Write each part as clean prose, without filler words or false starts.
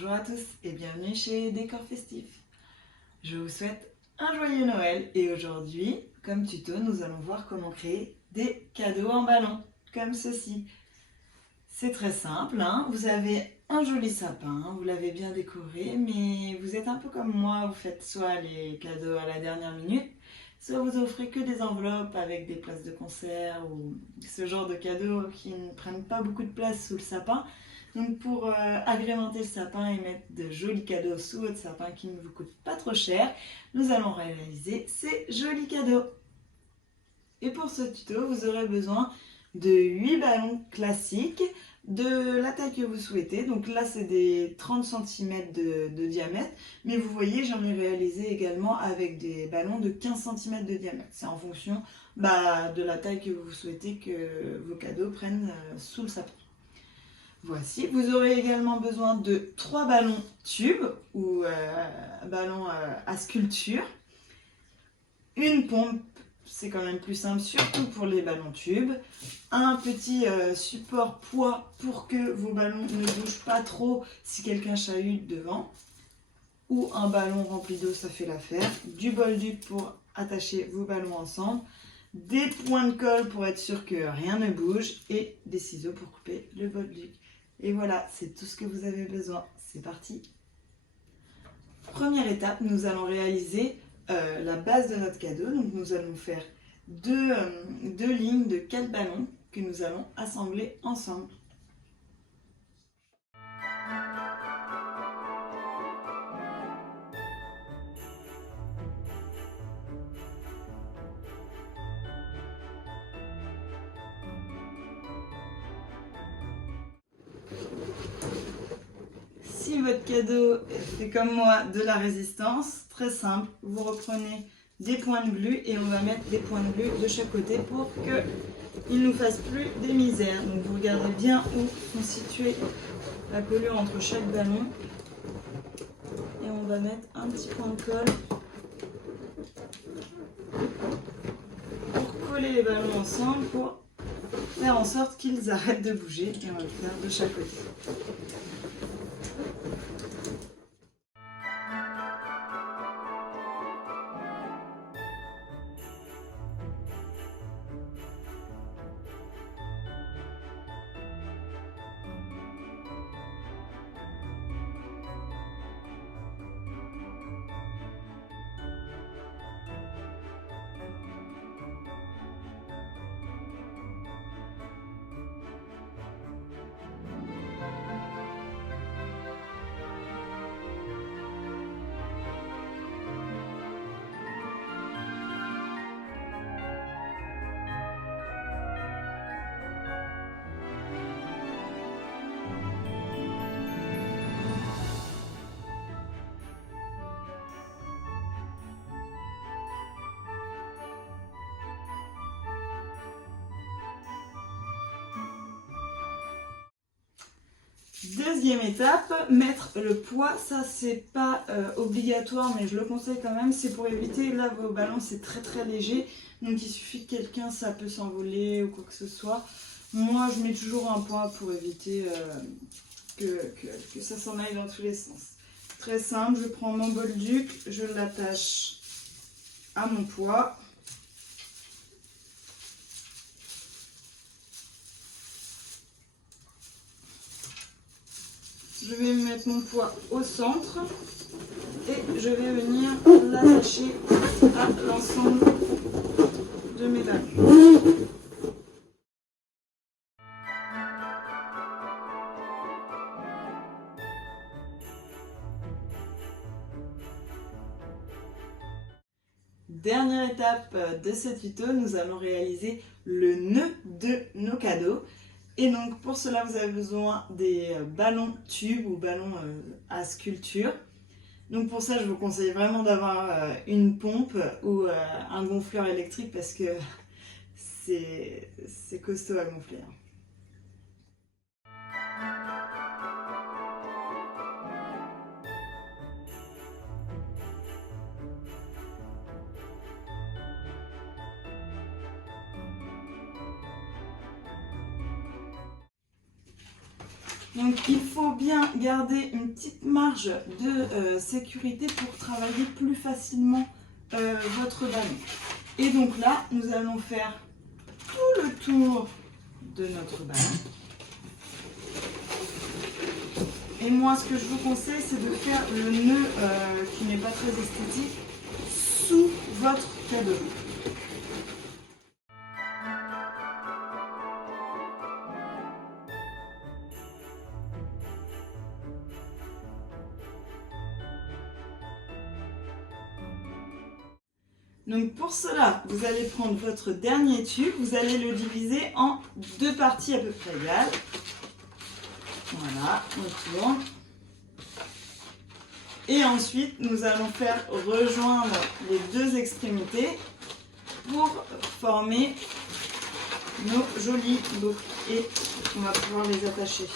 Bonjour à tous et bienvenue chez Décor Festif. Je vous souhaite un joyeux Noël et aujourd'hui, comme tuto, nous allons voir comment créer des cadeaux en ballon, comme ceci. C'est très simple, hein. Vous avez un joli sapin, vous l'avez bien décoré, mais vous êtes un peu comme moi, vous faites soit les cadeaux à la dernière minute, soit vous offrez que des enveloppes avec des places de concert ou ce genre de cadeaux qui ne prennent pas beaucoup de place sous le sapin. Donc pour agrémenter le sapin et mettre de jolis cadeaux sous votre sapin qui ne vous coûtent pas trop cher, nous allons réaliser ces jolis cadeaux. Et pour ce tuto, vous aurez besoin de 8 ballons classiques de la taille que vous souhaitez. Donc là, c'est des 30 cm de diamètre. Mais vous voyez, j'en ai réalisé également avec des ballons de 15 cm de diamètre. C'est en fonction de la taille que vous souhaitez que vos cadeaux prennent sous le sapin. Voici, vous aurez également besoin de 3 ballons tubes ou ballons à sculpture, une pompe, c'est quand même plus simple, surtout pour les ballons tubes, un petit support poids pour que vos ballons ne bougent pas trop si quelqu'un chahute devant, ou un ballon rempli d'eau, ça fait l'affaire, du bolduc pour attacher vos ballons ensemble, des points de colle pour être sûr que rien ne bouge et des ciseaux pour couper le bolduc. Et voilà, c'est tout ce que vous avez besoin. C'est parti! Première étape, nous allons réaliser la base de notre cadeau. Donc nous allons faire deux lignes de 4 ballons que nous allons assembler ensemble. Si votre cadeau fait comme moi de la résistance, très simple, vous reprenez des points de glu et on va mettre des points de glu de chaque côté pour qu'il ne nous fasse plus des misères. Donc vous regardez bien où sont situées la collure entre chaque ballon et on va mettre un petit point de colle pour coller les ballons ensemble pour faire en sorte qu'ils arrêtent de bouger et on va le faire de chaque côté. Deuxième étape, mettre le poids. Ça c'est pas obligatoire mais je le conseille quand même, c'est pour éviter, là vos ballons c'est très léger, donc il suffit que quelqu'un, ça peut s'envoler ou quoi que ce soit. Moi je mets toujours un poids pour éviter que ça s'en aille dans tous les sens. Très simple, je prends mon bolduc, je l'attache à mon poids. Je vais mettre mon poids au centre et je vais venir l'attacher à l'ensemble de mes ballons. Dernière étape de ce tuto, nous allons réaliser le nœud de nos cadeaux. Et donc pour cela, vous avez besoin des ballons tubes ou ballons à sculpture. Donc pour ça, je vous conseille vraiment d'avoir une pompe ou un gonfleur électrique parce que c'est costaud à gonfler. Donc il faut bien garder une petite marge de sécurité pour travailler plus facilement votre ballon. Et donc là, nous allons faire tout le tour de notre ballon. Et moi, ce que je vous conseille, c'est de faire le nœud qui n'est pas très esthétique sous votre cadeau. Donc pour cela, vous allez prendre votre dernier tube, vous allez le diviser en deux parties à peu près égales. Voilà, on tourne. Et ensuite, nous allons faire rejoindre les deux extrémités pour former nos jolies boucles. Et on va pouvoir les attacher.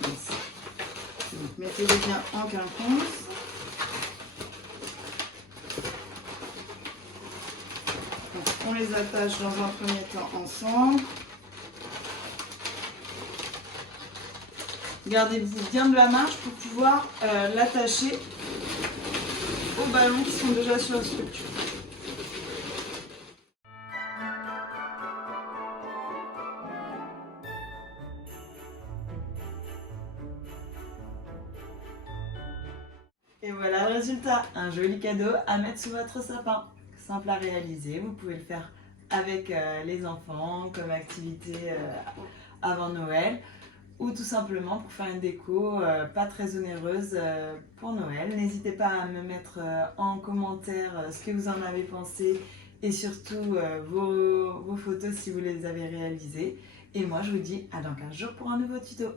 Ainsi. Donc mettez-les bien en quinconce. On les attache dans un premier temps ensemble. Gardez-vous bien de la marge pour pouvoir l'attacher aux ballons qui sont déjà sur la structure. Et voilà le résultat, un joli cadeau à mettre sous votre sapin. Simple à réaliser, vous pouvez le faire avec les enfants comme activité avant Noël ou tout simplement pour faire une déco pas très onéreuse pour Noël. N'hésitez pas à me mettre en commentaire ce que vous en avez pensé et surtout vos photos si vous les avez réalisées. Et moi je vous dis à dans 15 jours pour un nouveau tuto.